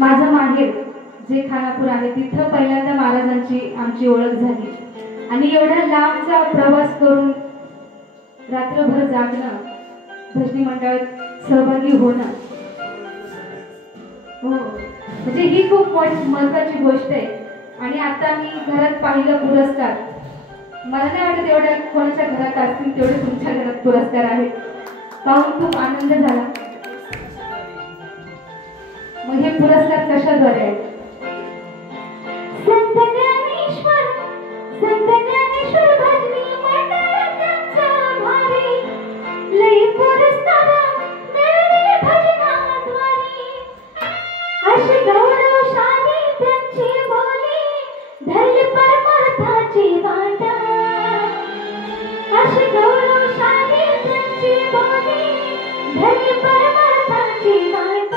माझं माहेर जे खानापूर आहे तिथं पहिल्यांदा महाराजांची आमची ओळख झाली आणि एवढा लांबचा प्रवास करून रात्रभर जागणं, भजनी मंडळात सहभागी होणं, हो म्हणजे ही खूप महत्त्वाची गोष्ट आहे. आणि आता मी घरात पाहिलं पुरस्कार, मला नाही वाटत एवढ्या कोणाच्या घरात असतील तेवढे तुमच्या घरात पुरस्कार आहेत, पाहून खूप आनंद झाला. मग हे पुरस्कार कशाद्वारे आहेत? संत ज्ञानेश्वर भजनी मंडळाचा भारी, लई पुरस्कार मिळाले भजनाद्वारी. अशी गौरवशाली त्यांची बोली, धरली परमार्थाची वाट. अशी गौरवशाली त्यांची बोली, धरली परमार्थाची वाट.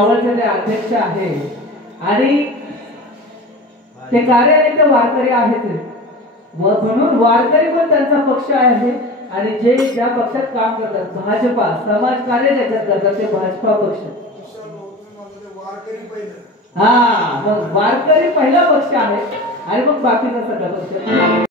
मावळचे ते अध्यक्ष आहे आणि ते कार्यालय वारकरी आहेत म्हणून वारकरी पण त्यांचा पक्ष आहे आणि जे ज्या पक्षात काम करतात भाजपा समाज कार्य ज्याच्यात करतात ते भाजपा पक्ष हा मग वारकरी पहिला पक्ष आहे आणि मग बाकीचा सगळा पक्ष